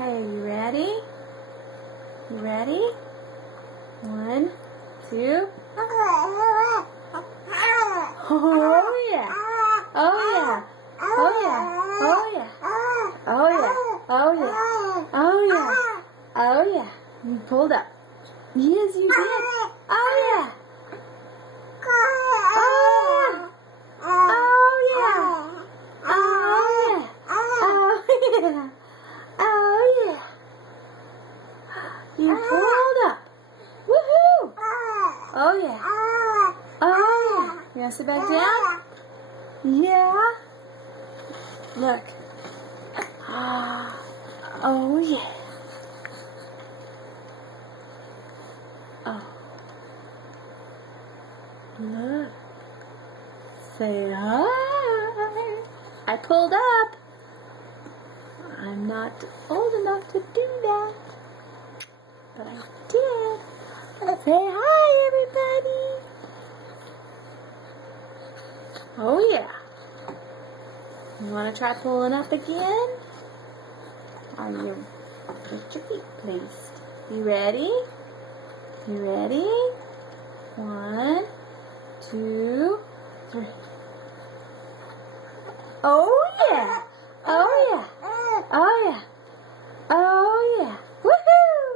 Okay, you ready? You ready? 1, 2. Oh yeah. Oh yeah. Oh yeah. Oh yeah. Oh yeah. Oh yeah. Oh yeah. Oh yeah. You pulled up. Yes, you did. Oh yeah. Oh yeah. Oh yeah. Oh yeah. Oh yeah. Oh yeah. You pulled up. Woohoo! Oh yeah. Oh yeah. You want to sit back down? Yeah. Look. Oh yeah. Oh. Look. Say hi. I pulled up. I'm not old enough to do that. But I did. Say hi, everybody. Oh yeah. You want to try pulling up again? Are you? Lift your feet, please. You ready? You ready? 1, 2, 3. Oh yeah! Oh yeah! Oh yeah! Oh yeah! Woohoo!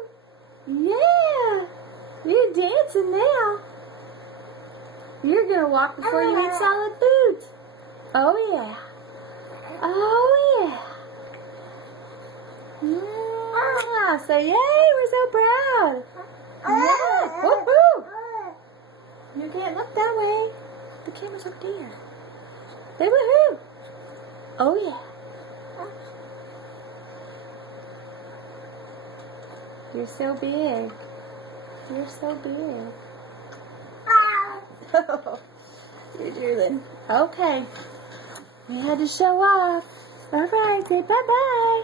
Yeah! You're dancing now. You're gonna walk before you eat solid foods. Oh yeah! Oh yeah! Yeah! Say yay! We're so proud. Yeah! Woohoo! You can't look that way. The camera's up there. Say woohoo! Oh yeah! You're so big. You're so big. You're drooling. Okay. We had to show off. Alright, say bye-bye.